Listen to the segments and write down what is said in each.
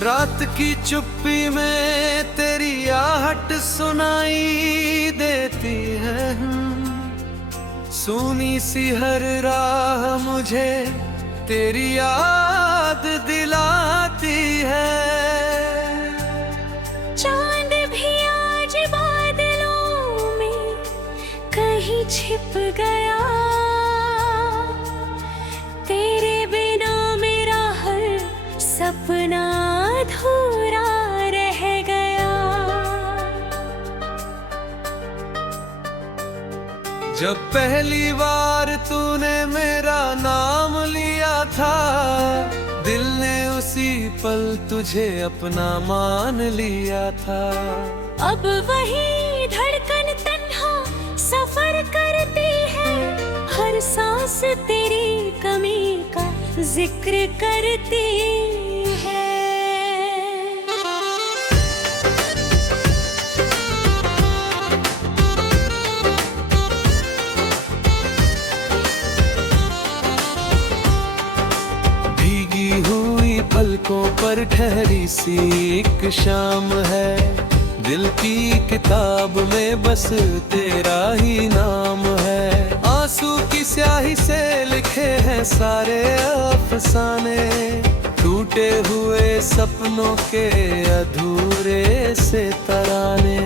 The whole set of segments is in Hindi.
रात की चुप्पी में तेरी आहट सुनाई देती है। सूनी सी हर राह मुझे तेरी याद दिलाती है। चांद भी आज बादलों में कहीं छिप गया, तेरे बिना मेरा हर सपना अधूरा रह गया। जब पहली बार तूने मेरा नाम लिया था, दिल ने उसी पल तुझे अपना मान लिया था। अब वही धड़कन तन्हा सफर करती है, हर सांस तेरी कमी का जिक्र करती है। भीगी हुई पलकों पर ठहरी सी एक शाम है, दिल की किताब में बस तेरा ही नाम है। आंसू की स्याही से लिखे हैं सारे अफसाने, टूटे हुए सपनों के अधूरे से तराने।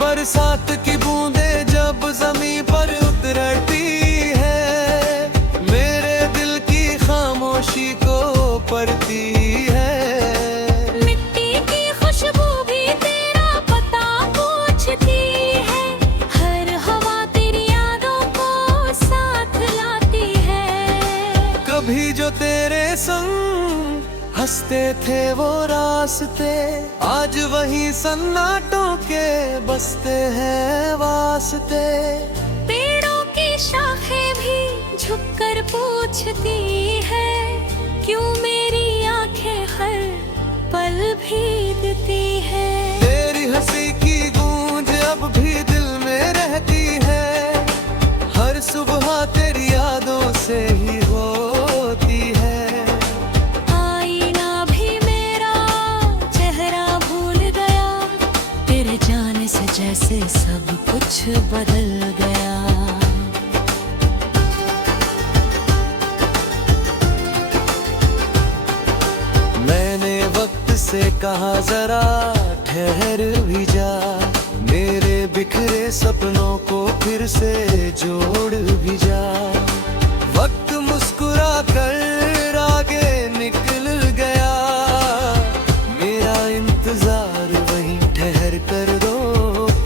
बरसात की बूंदें जब जमीन पर उतरती है, मेरे दिल की खामोशी को पढ़ती है। मिट्टी की खुशबू भी तेरा पता पूछती है, हर हवा तेरी यादों को साथ लाती है। कभी जो तेरे संग हंसते थे वो रास्ते, आज वही सन्नाटों के बसते हैं वास्ते। पेड़ों की शाखें भी झुककर पूछती है, क्यों मेरी आंखें हर पल भीगती है। तेरी हंसी की गूंज अब भी दिल में रहती है, हर सुबह तेरी यादों से ही होती है। आईना भी मेरा चेहरा भूल गया, तेरे जाने से जैसे सब कुछ बदल गया। मैंने वक्त से कहा जरा ठहर भी जा, मेरे बिखरे सपनों को फिर से जोड़ भी जा। वक्त मुस्कुरा कर आगे निकल गया, मेरा इंतजार वहीं ठहर कर दो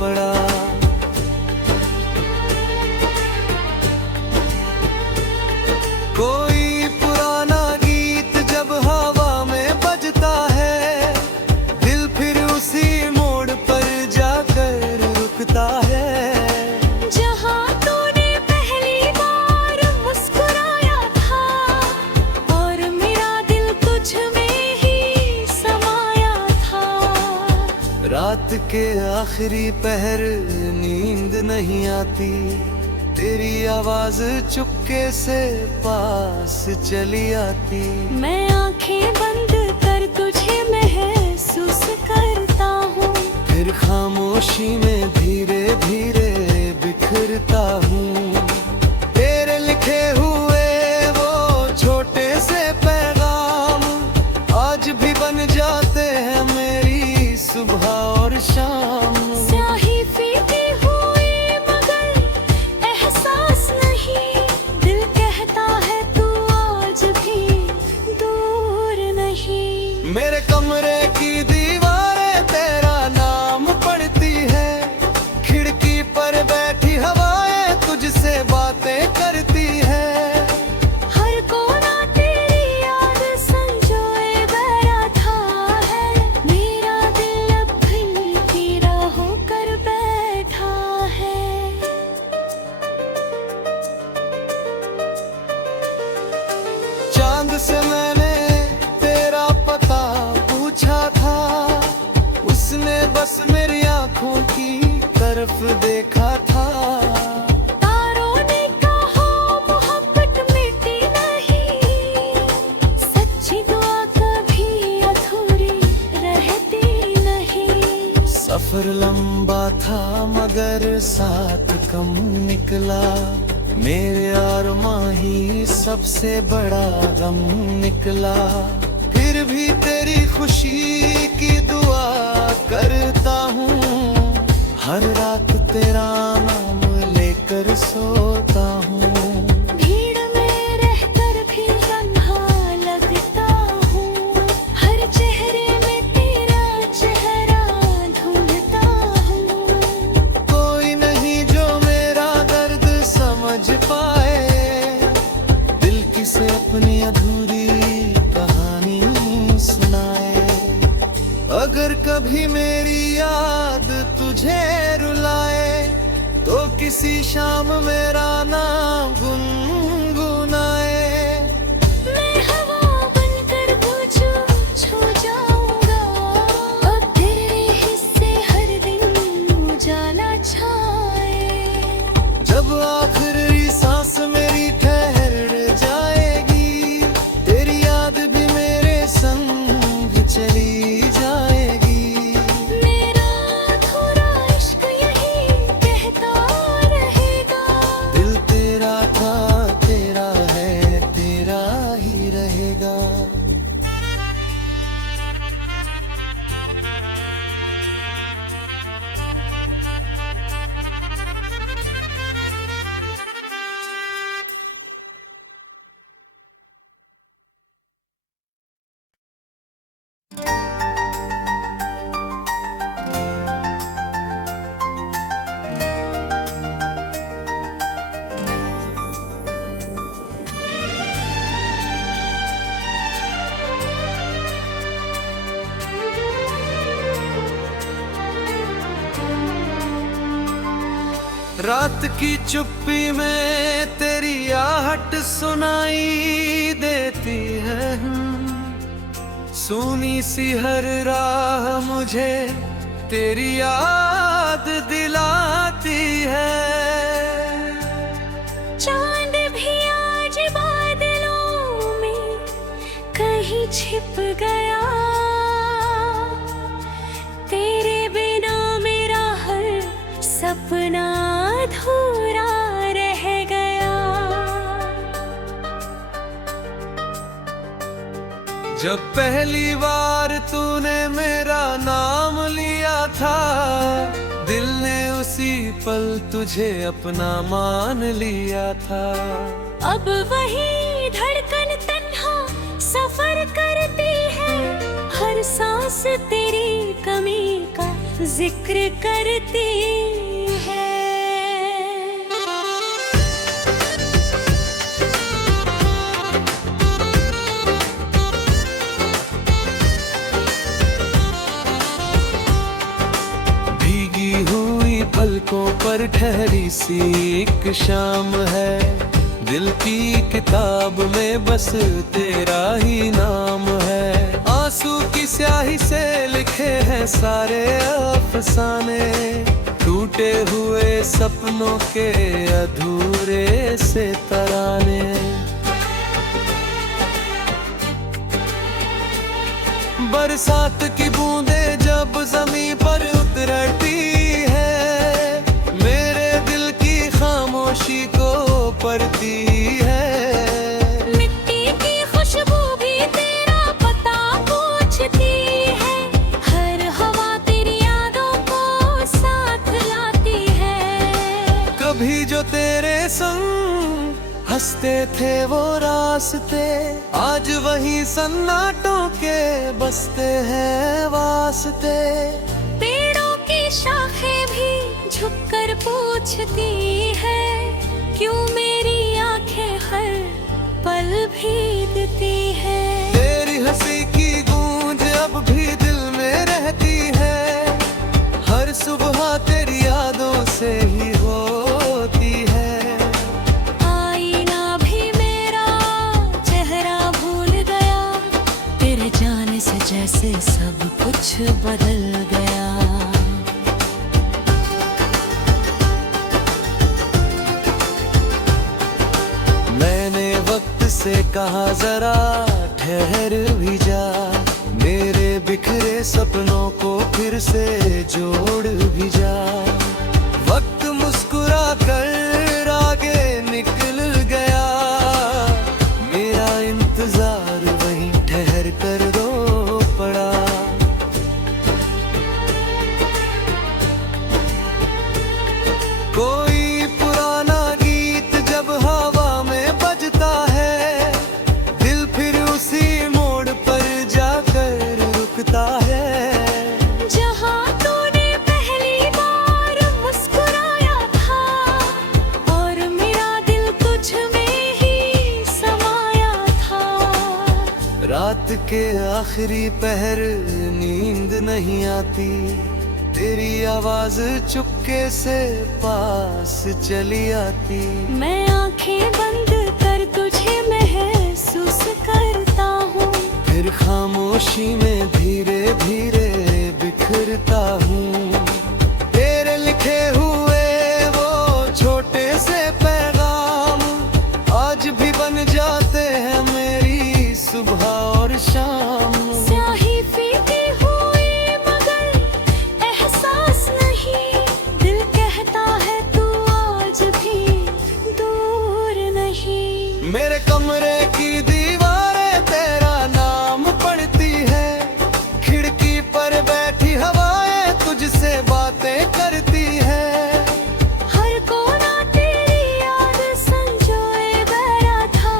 पड़ा। कोई पुराना गीत जब हवा में बजता है, दिल फिर उसी मोड़ पर जाकर रुकता है। जहाँ तूने पहली बार मुस्कुराया था, और मेरा दिल तुझ में ही समाया था। रात के आखिरी पहर नींद नहीं आती, तेरी आवाज चुपके से पास चली आती। मैं आंखें बंद कर तुझे महसूस करता हूँ, फिर खामोशी में धीरे धीरे बिखरता हूँ। तेरे लिखे हुए वो छोटे से पैगाम आज भी बन जाते हैं मेरी सुबह और शाम। स्याही फीकी हुई मगर एहसास नहीं, दिल कहता है तू आज भी दूर नहीं। मेरे कमरे की दीवारें तेरा नाम पढ़ती है, खिड़की पर बैठी हवाएं तुझसे बातें करती है। हर कोना तेरी याद संजोए बैठा है, मेरा दिल अब खिलती राहों कर बैठा है। चांद से मैंने तेरा पता पूछा था, उसने बस मेरी आंखों की तरफ देखा था। तारों ने कहा मोहब्बत मिटी नहीं, सफर लंबा था मगर साथ कम निकला, मेरे अरमां ही सबसे बड़ा गम निकला। फिर भी तेरी खुशी की दुआ करता हूँ, हर रात तेरा नाम लेकर सोता हूँ। भीड़ में रहकर भी तन्हा लगता हूँ, हर चेहरे में तेरा चेहरा ढूंढता हूँ। कोई नहीं जो मेरा दर्द समझ पाए, दिल किसे अपनी अधूरी कहानी सुनाए। अगर कभी मेरी याद तुझे रुलाए, तो किसी शाम मेरा नाम गुनगुनाए। मैं हवा बनकर तुझे छू जाऊंगा, अब तेरे हिस्से हर दिन उजाला छाए। जब आखिरी सांस मेरी ठहर जाएगी, तेरी याद भी मेरे संग चली जाएगी। मेरा थोड़ा इश्क यही कहता रहेगा, दिल तेरा था, तेरा है, तेरा ही रहेगा। रात की चुप्पी में तेरी आहट सुनाई देती है, सूनी सी हर राह मुझे तेरी याद दिलाती है। चांद भी आज बादलों में कहीं छिप गया, तेरे बिना मेरा हर सपना अधूरा रह गया। जब पहली बार तूने मेरा नाम लिया था, दिल ने उसी पल तुझे अपना मान लिया था। अब वही धड़कन तन्हा सफर करती है, हर सांस तेरी कमी का जिक्र करती है। भीगी हुई पलकों पर ठहरी सी एक शाम है, दिल की किताब में बस तेरा ही नाम है। आंसू की स्याही से लिखे हैं सारे अफसाने, टूटे हुए सपनों के अधूरे से तराने। बरसात की बूंदें जब जमीन पर उतरती है, मेरे दिल की खामोशी को पढ़ती है। मिट्टी की खुशबू भी तेरा पता पूछती है, हर हवा तेरी यादों को साथ लाती है। कभी जो तेरे संग हंसते थे वो रास्ते, आज वही सन्नाटों के बसते हैं वास्ते। पेड़ों की शाखें भी झुककर पूछती है, क्यों मेरी आंखें हर पल भीगती है। तेरी हंसी की गूंज अब भी दिल में रहती है, हर सुबह तेरी यादों से ही होती है। आईना भी मेरा चेहरा भूल गया, तेरे जाने से जैसे सब कुछ बदल गया। मैंने वक्त से कहा जरा ठहर भी जा, मेरे बिखरे सपनों को फिर से जोड़ भी जा। वक्त मुस्कुरा कर आगे निकल गया, मेरा इंतजार वहीं ठहर कर रो पड़ा। कोई पुराना गीत जब हवा में बजता है, दिल फिर उसी मोड़ पर जाकर रुकता है। जहाँ तूने पहली बार मुस्कुराया था, और मेरा दिल तुझ में ही समाया था। रात के आखिरी पहर नींद नहीं आती, तेरी आवाज चुपके से पास चली आती। मैं आंखें बंद कर तुझे महसूस करता हूँ, फिर खामोशी में धीरे धीरे बिखरता हूँ। तेरे लिखे हुए वो छोटे से पैगाम आज भी बन जाते हैं मेरी सुबह और शाम। स्याही फीकी हुई मगर एहसास नहीं, दिल कहता है तू आज भी दूर नहीं। मेरे कमरे की दीवारें तेरा नाम पढ़ती है, खिड़की पर बैठी हवाएं तुझसे बातें करती है। हर कोना तेरी याद संजोए बैठा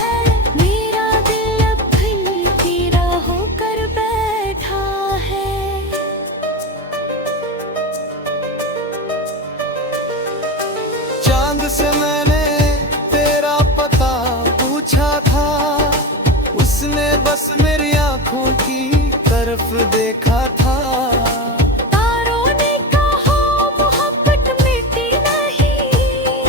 है, मेरा दिल अब खिलती राहों कर बैठा है। चांद से मैंने तेरा पता पूछा था, उसने बस मेरी आंखों की तरफ देखा था। तारों ने कहा मोहब्बत मिटती नहीं,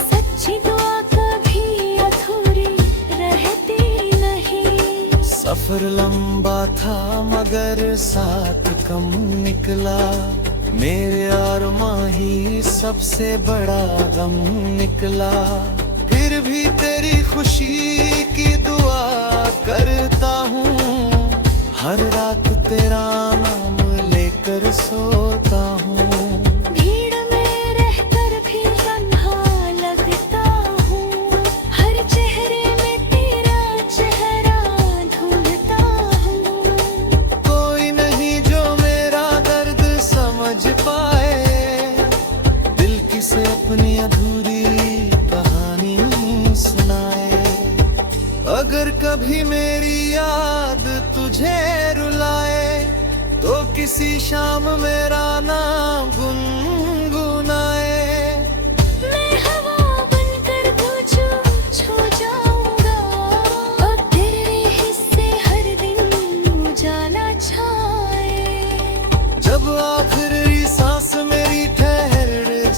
सच्ची दुआ कभी अधूरी रहती नहीं। सफर लंबा था मगर साथ कम निकला, मेरे अरमां ही सबसे बड़ा गम निकला। फिर भी तेरी खुशी की दुआ करता हूँ, हर रात तेरा नाम लेकर सोता हूँ। भीड़ में रहकर भी तन्हा लगता हूँ, हर चेहरे में तेरा चेहरा ढूंढता हूँ। कोई नहीं जो मेरा दर्द समझ पाए, दिल किसे अपनी अधूरी कहानी सुनाए। अगर कभी मेरी याद तुझे रुलाए, तो किसी शाम मेरा नाम गुनगुनाए। मैं हवा बनकर तुझे छू जाऊंगा, और तेरे हिस्से हर दिन उजाला छाए। जब आखिरी सांस मेरी ठहर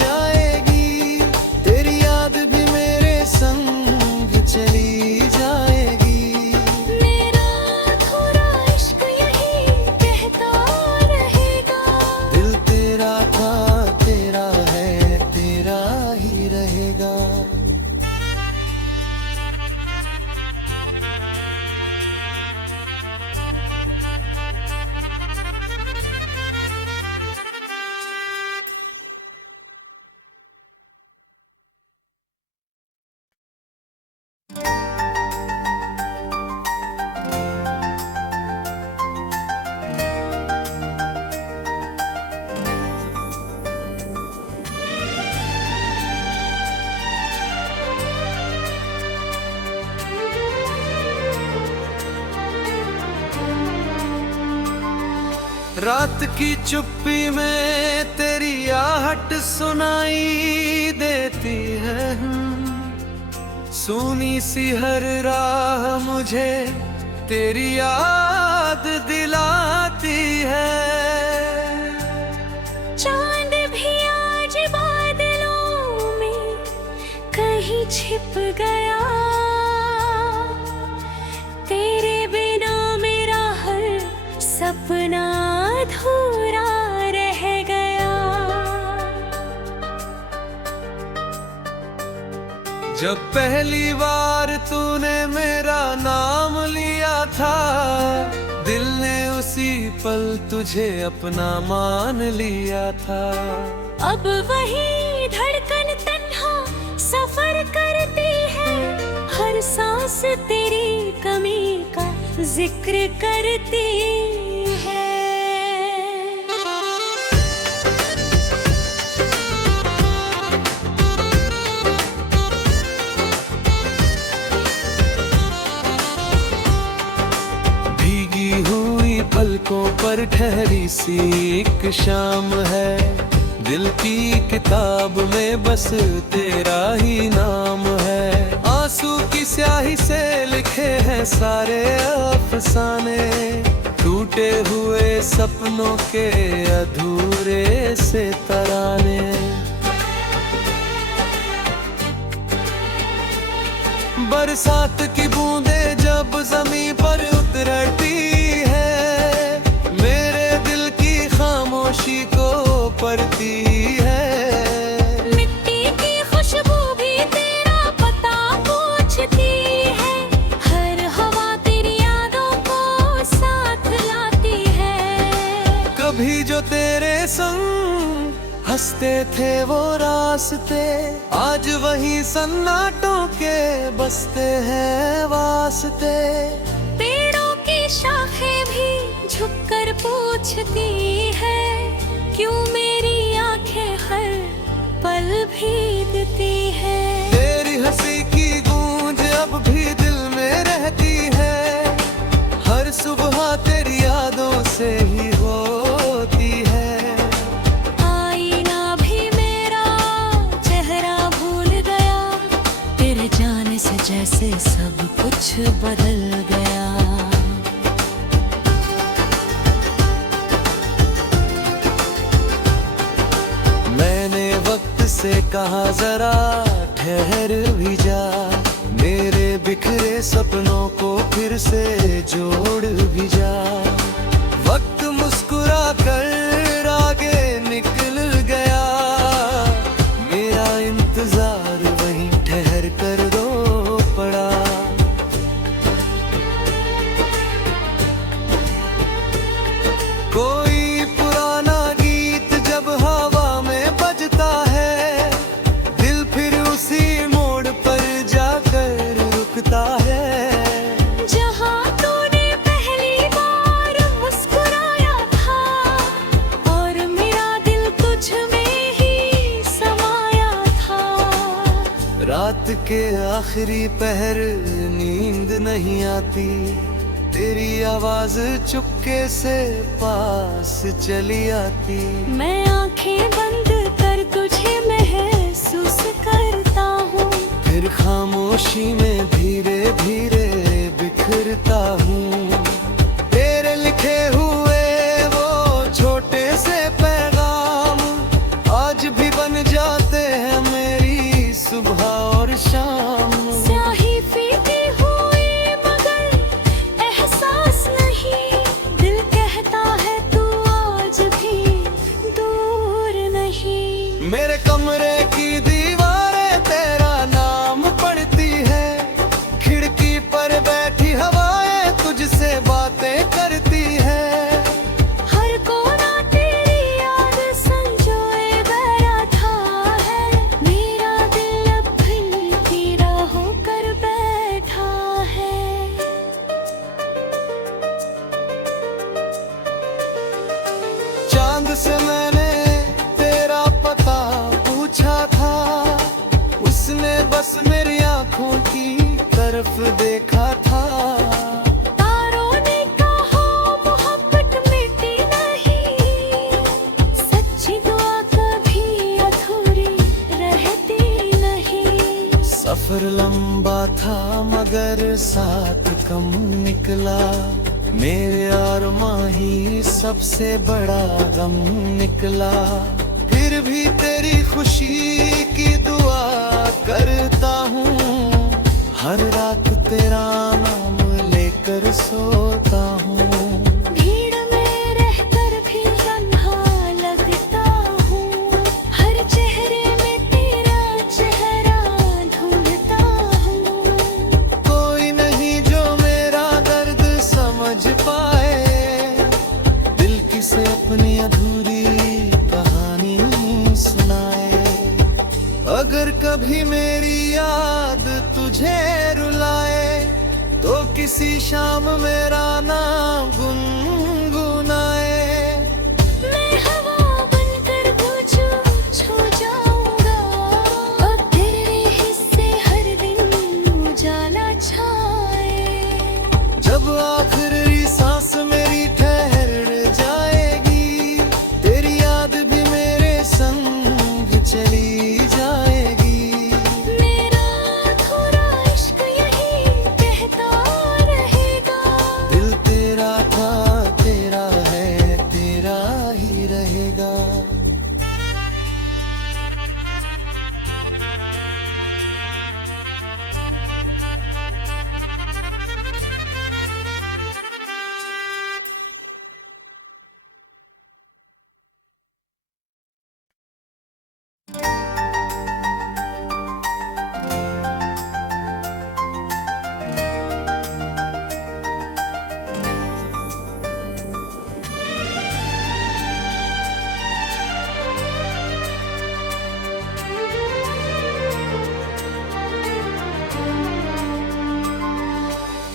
जाएगी, तेरी याद भी मेरे संग चली जाएगी। मेरा अधूरा इश्क यही कहता रहेगा, दिल तेरा था, तेरा है, तेरा ही रहेगा। रात की चुप्पी में तेरी आहट सुनाई देती है, सूनी सी हर राह मुझे तेरी याद दिलाती है। चांद भी आज बादलों में कहीं छिप गया, तेरे बिना मेरा हर सपना अधूरा रह गया। जब पहली बार तूने मेरा नाम लिया था, दिल ने उसी पल तुझे अपना मान लिया था। अब वही धड़कन तन्हा सफर करती है, हर सांस तेरी कमी का जिक्र करती है। भीगी हुई पलकों पर ठहरी सी एक शाम है, दिल की किताब में बस तेरा ही नाम है। आंसू की स्याही से लिखे हैं सारे अफसाने, टूटे हुए सपनों के अधूरे से तराने। बरसात की बूंदें जब जमीन पर उतरती है, मेरे दिल की खामोशी को पढ़ती है। मिट्टी की खुशबू भी तेरा पता पूछती है, हर हवा तेरी यादों को साथ लाती है। कभी जो तेरे संग हंसते थे वो रास्ते, आज वही सन्नाटों के बसते हैं वास्ते। पेड़ों की शाखें भी झुककर पूछती है, क्यों मेरी आंखें हर पल भीगती है। तेरी हंसी की गूंज अब भी दिल में रहती है, हर सुबह तेरी यादों से ही होती है। आईना भी मेरा चेहरा भूल गया, तेरे जाने से जैसे सब कुछ बदल गया। मैंने वक्त से कहा जरा ठहर भी जा, मेरे बिखरे सपनों को फिर से जोड़ भी जा। वक्त मुस्कुरा कर आगे निकल गया, मेरा इंतजार वहीं ठहर कर दो पड़ा। कोई पुराना गीत जब हवा में बजता है, दिल फिर उसी मोड़ पर जाकर रुकता है। जहाँ तूने पहली बार मुस्कुराया था, और मेरा दिल तुझ में ही समाया था। रात के आखिरी पहर नींद नहीं आती, तेरी आवाज चुपके से पास चली आती। मैं आंखें बंद कर तुझे महसूस करता हूँ, फिर खामोशी में धीरे धीरे बिखरता हूँ। तेरे लिखे हुए वो छोटे से पैगाम आज भी बन जाते हैं मेरी सुबह और शाम। स्याही फीकी हुई मगर एहसास नहीं, दिल कहता है तू आज भी दूर नहीं। मेरे कमरे की दीवारें तेरा नाम पढ़ती है, खिड़की पर बैठी हवाएं तुझसे बातें करती है। हर कोना तेरी याद संजोए बैठा है, मेरा दिल अब खिलती राहों कर बैठा है। चांद से मैंने तेरा पता पूछा था, उसने बस मेरी आंखों की तरफ देखा था। तारों ने कहा मोहब्बत मिटती नहीं, सच्ची दुआ कभी अधूरी रहती नहीं। सफर लंबा था मगर साथ कम निकला, मेरे अरमां ही सबसे बड़ा गम निकला। फिर भी तेरी खुशी की दुआ करता हूँ, हर रात तेरा नाम लेकर सोता हूँ। भीड़ में रहकर भी तन्हा लगता हूँ, हर चेहरे में तेरा चेहरा ढूंढता हूँ। कोई नहीं जो मेरा दर्द समझ पाए, कभी मेरी याद तुझे रुलाए तो किसी शाम मेरा नाम गुनगुनाए। मैं हवा बनकर तुझे छू जाऊंगा, अब तेरे हिस्से हर दिन उजाला छाए। जब आखिरी सांस मेरी ठहर जाएगी, तेरी याद भी मेरे संग चली जाएगी। मेरा अधूरा इश्क यही कहता रहेगा, दिल तेरा था, तेरा है, तेरा ही रहेगा।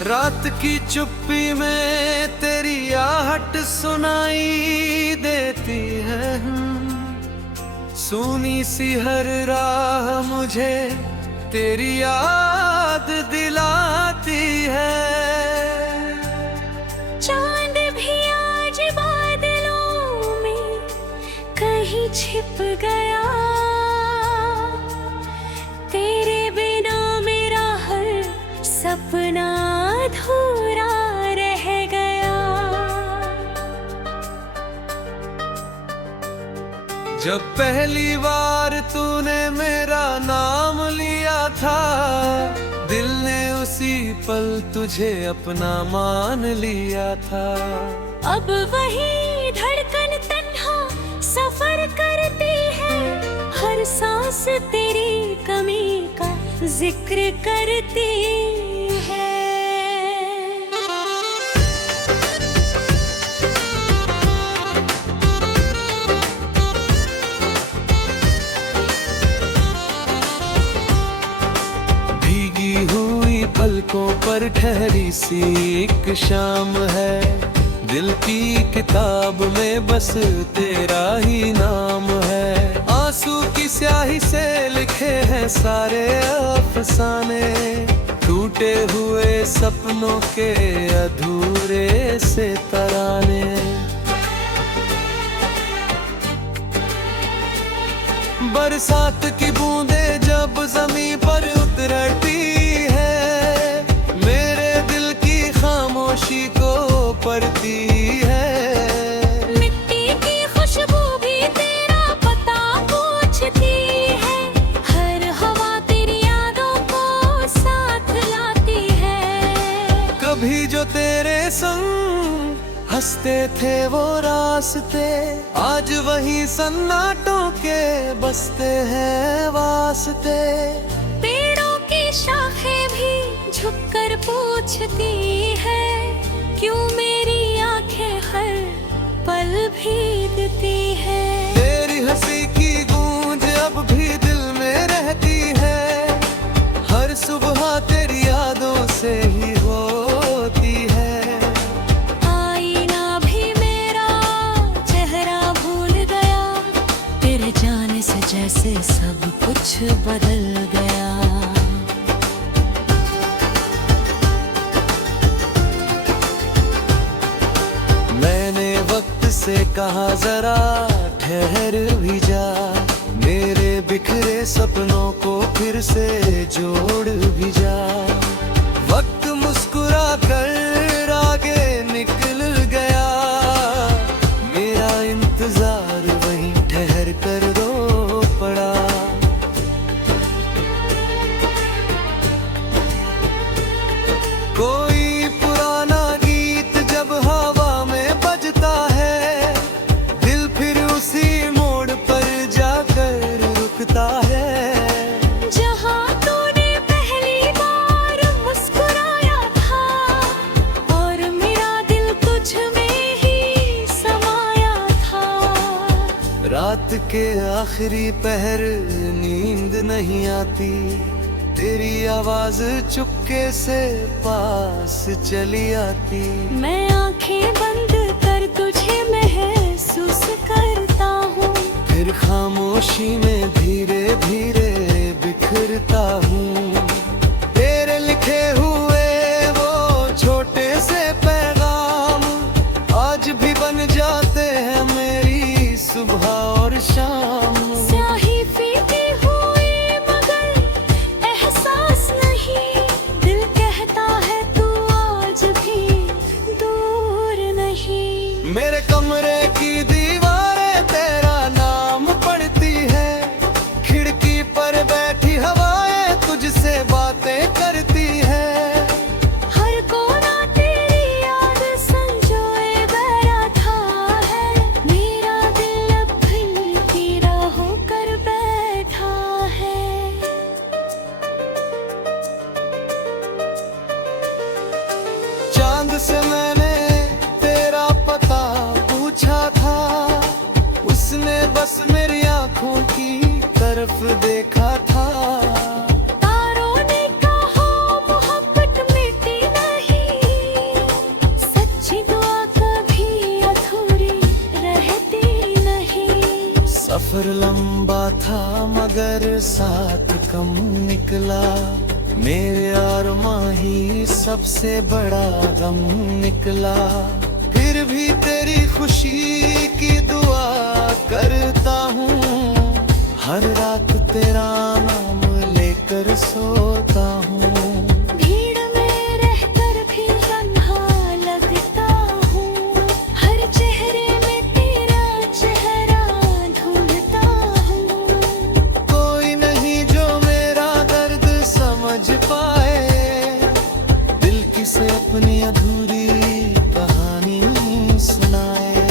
रात की चुप्पी में तेरी आहट सुनाई देती है, सूनी सी हर राह मुझे तेरी याद दिलाती है। चांद भी आज बादलों में कहीं छिप गया, तेरे बिना मेरा हर सपना अधूरा रह गया। जब पहली बार तूने मेरा नाम लिया था, दिल ने उसी पल तुझे अपना मान लिया था। अब वही धड़कन तन्हा सफर करती है, हर सांस तेरी कमी का जिक्र करती है। भीगी हुई पलकों पर ठहरी सी एक शाम है, दिल की किताब में बस तेरा ही नाम है। आंसू की स्याही से लिखे हैं सारे अफसाने, टूटे हुए सपनों के अधूरे से तराने। बरसात की बूंदें जब जमीन पर उतरती है, मेरे दिल की खामोशी को पढ़ती है। मिट्टी की खुशबू भी तेरा पता पूछती है, हर हवा तेरी यादों को साथ लाती है। कभी जो तेरे संग हंसते थे वो रास्ते, आज वही सन्नाटों के बसते हैं वास्ते। पेड़ों की शाखें भी झुककर पूछती है, क्यों मेरी आंखें हर पल भीगती है। तेरी हंसी की गूंज अब भी दिल में रहती है, हर सुबह तेरी यादों से ही होती है। आईना भी मेरा चेहरा भूल गया, तेरे जाने से जैसे सब कुछ बदल गया। मैंने वक्त से कहा जरा ठहर भी जा, मेरे बिखरे सपनों को फिर से जोड़ भी जा। वक्त मुस्कुरा कर आगे निकल गया, मेरा इंतजार वहीं ठहर कर रो पड़ा। कोई पुराना गीत जब हवा में बजता है, दिल फिर उसी मोड़ पर जाकर रुकता है। जहाँ तूने के आखिरी पहर नींद नहीं आती, तेरी आवाज चुपके से पास चली आती। मैं आंखें बंद कर तुझे महसूस करता हूँ, फिर खामोशी में धीरे धीरे बिखरता हूँ। तेरे लिखे हुए वो छोटे से पैगाम आज भी बन जाते हैं मेरी सुबह और शाम। स्याही फीकी हुई मगर एहसास नहीं, दिल कहता है तू आज भी दूर नहीं। मेरे कमरे की दीवारें तेरा नाम पढ़ती है, खिड़की पर बैठी हवाएं तुझसे बातें करती है। हर कोना तेरी याद संजोए बैठा है, मेरा दिल अब खिलती राहों कर बैठा है। चांद से मैंने तेरा पता पूछा था, उसने बस मेरी आंखों की तरफ देखा था। तारों ने कहा मोहब्बत मिटती नहीं, सच्ची दुआ कभी अधूरी रहती नहीं। सफर लंबा था मगर साथ कम निकला, मेरे अरमां ही सबसे बड़ा गम निकला। फिर भी तेरी खुशी की दुआ करता हूँ, हर रात तेरा नाम लेकर सोता हूँ। भीड़ में रहकर भी तन्हा लगता हूँ, हर चेहरे में तेरा चेहरा ढूंढता हूँ। कोई नहीं जो मेरा दर्द समझ पाए, दिल किसे अपनी अधूरी कहानी सुनाए।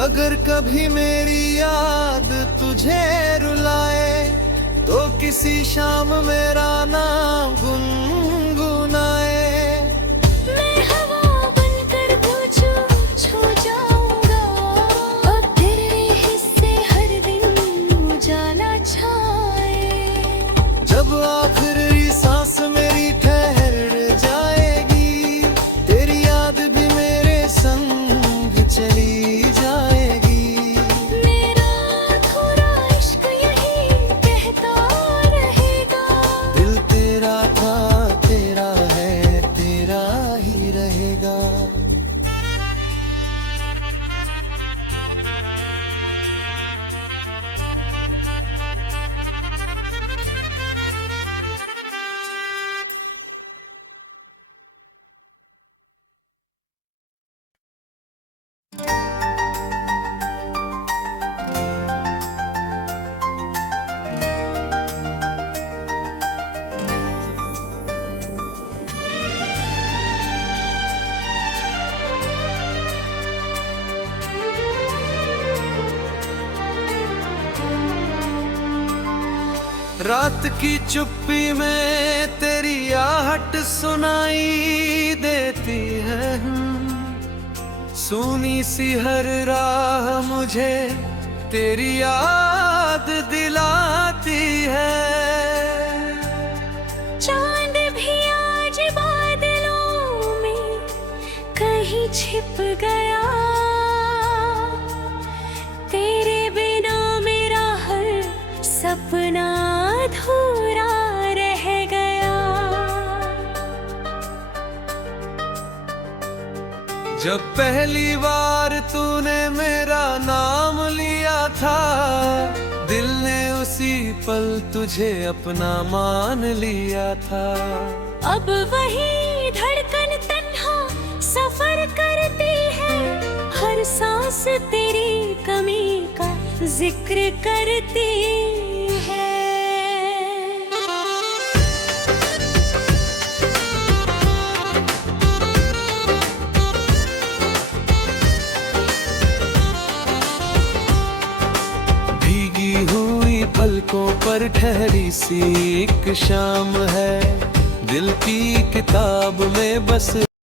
अगर कभी मेरी याद तुझे रुलाए, तो किसी शाम मेरा नाम गुनगुनाए। मैं हवा बनकर तुझे छू जाऊंगा, अब तेरे हिस्से हर दिन उजाला छाए। जब आखिरी सांस मेरी ठहर जाएगी, तेरी याद भी मेरे संग चली जाएगी। मेरा अधूरा इश्क यही कहता रहेगा, दिल तेरा था, तेरा है, तेरा ही रहेगा। रात की चुप्पी में तेरी आहट सुनाई देती है, सूनी सी हर राह मुझे तेरी याद दिलाती है। चांद भी आज बादलों में कहीं छिप गया, तेरे बिना मेरा हर सपना अधूरा रह गया। जब पहली बार तूने मेरा नाम लिया था, दिल ने उसी पल तुझे अपना मान लिया था। अब वही धड़कन तन्हा सफर करती है, हर सांस तेरी कमी का जिक्र करती है। भीगी हुई पलकों पर ठहरी सी एक शाम है, दिल की किताब में बस